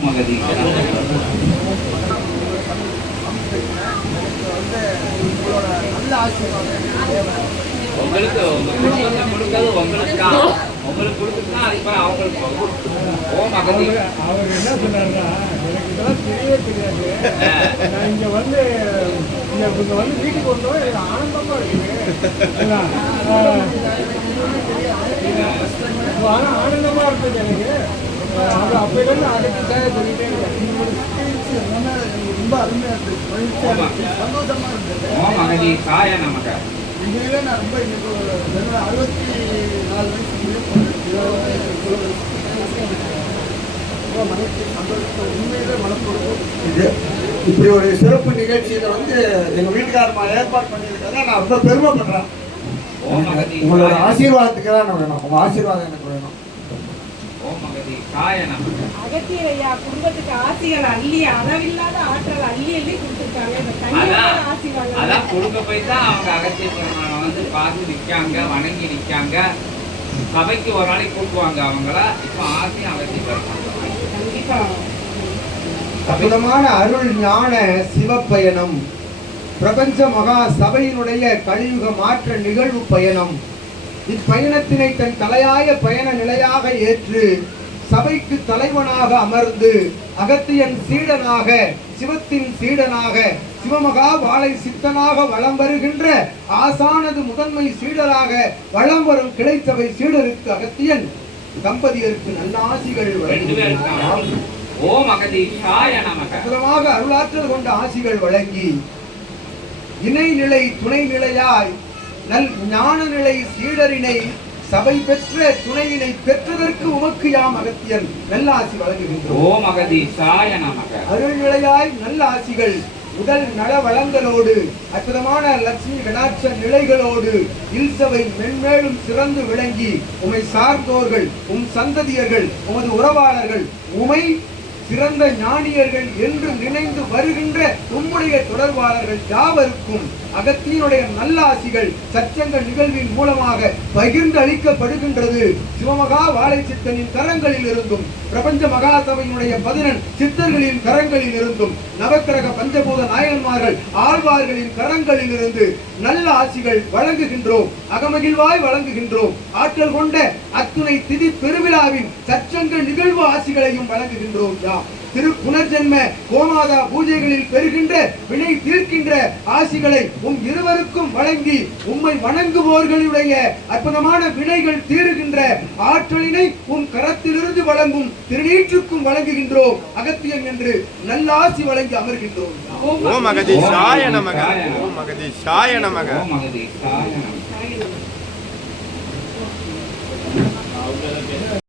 ஓம் மகதீஷ உங்களுக்கு உங்க உங்களுக்கு தான். உங்களுக்கு கொடுத்துட்டா அதுக்கப்புறம் அவங்களுக்கு போகும். ஓம் அவர் என்ன சொன்னாருன்னா எனக்கு இதெல்லாம் தெரியவே தெரியாது. நான் இங்கே வந்து இங்க இங்க வந்து வீட்டுக்கு வந்தோம் எனக்கு ஆனந்தமாக இருக்குது. ஆனால் ஆனந்தமாக ஆனா இருந்தது எனக்கு. ரொம்ப அருமையா இருந்துச்சு சந்தோஷமா இருந்தது உண்மையிலே நான் ரொம்ப இன்னைக்கு அறுபத்தி நாலு வயசு இப்படி ஒரு சிறப்பு நிகழ்ச்சியில வந்து எங்க வீட்டுக்காரமா ஏற்பாடு பண்ணியிருக்காங்க நான் ரொம்ப பெருமைப்படுறேன். உங்களோட ஆசீர்வாதத்துக்கு தான் வேணும். உங்க ஆசீர்வாதம் எனக்கு வேணும். அகத்தியர் ஐயா குடும்பத்துக்கு ஆசைகள் அள்ளி அளவில்லாத ஆற்றல் அள்ளி அள்ளி கொடுத்துருக்காங்க. இந்த ஆசீர்வாதம் அதான் கொடுக்க போய் தான் அவங்க அகத்திய பெருமானை வந்து பார்த்து நிற்காங்க வணங்கி நிற்காங்க. சபைக்கு ஒரு நாளைக்கு கூட்டுவாங்க அவங்கள. இப்போ ஆசையும் அகத்திய பெருமான். கண்டிப்பா. அற்புதமான அருள் ஞான சிவப்பயணம். பிரபஞ்ச மகா சபையினுடைய கலியுக மாற்ற நிகழ்வு பயணம். இப்பயணத்தினை தன் தலையாய பயண நிலையாக ஏற்று சபைக்கு தலைவனாக அமர்ந்து அகத்தியன் சீடனாக சிவத்தின் சீடனாக சிவமகா வாழை சித்தனாக வலம் வருகின்ற ஆசானது முதன்மை சீடராக வலம் வரும் கிளைச்சபை சீடருக்கு அகத்தியன் தம்பதியருக்கு நல்ல ஆசிகள் ரெண்டு பேர் இருக்காங்க. ஓம் அகதீஷாய நமக. அற்புதமாக அருளாற்றல் கொண்ட ஆசிகள் வழங்கி இணைநிலை துணை நிலையாய் நல் ஞான நிலை சீடரினை சபை பெற்ற துணையினை பெற்றதற்கு உமக்கு யாம் அகத்தியன் நல்ல ஆசி வழங்குகின்றோம் ஓம் நமக. நிலையாய் நல்ல ஆசிகள் உடல் நல வளங்களோடு அற்புதமான லட்சுமி கடாட்ச நிலைகளோடு இல்சபை மென்மேலும் சிறந்து விளங்கி உமை சார்ந்தோர்கள் உம் சந்ததியர்கள் உமது உறவாளர்கள் உமை சிறந்த ஞானியர்கள் என்று நினைந்து வருகின்ற உம்முடைய தொடர்பாளர்கள் யாவருக்கும் அகத்தியனுடைய நல்லாசிகள் சச்சங்க நிகழ்வின் மூலமாக பகிர்ந்து அளிக்கப்படுகின்றது. சிவமகா வாழை சித்தனின் கரங்களில் இருந்தும் பிரபஞ்ச மகாசபையினுடைய பதினன் சித்தர்களின் கரங்களில் இருந்தும் நவக்கிரக பஞ்சபூத நாயன்மார்கள் ஆழ்வார்களின் கரங்களில் இருந்து நல்ல ஆசிகள் வழங்குகின்றோம் அகமகிழ்வாய் வழங்குகின்றோம். ஆற்றல் கொண்ட அத்துணை திதி பெருவிழாவின் சச்சங்க நிகழ்வு ஆசிகளையும் வழங்குகின்றோம் யா திரு புனர்ஜென்ம கோமாதா பூஜைகளில் பெறுகின்ற வினை தீர்க்கின்ற ஆசிகளை உம் இருவருக்கும் வழங்கி உம்மை வணங்குபவர்களுடைய அற்புதமான வினைகள் தீருகின்ற ஆற்றலினை உம் கரத்திலிருந்து வழங்கும் திருநீற்றுக்கும் வழங்குகின்றோம். அகத்தியம் என்று நல்லாசி வழங்கி அமர்கின்றோம். ஓம் அகதீஷாய நமக. ஓம் அகதீஷாய நமக. நமக.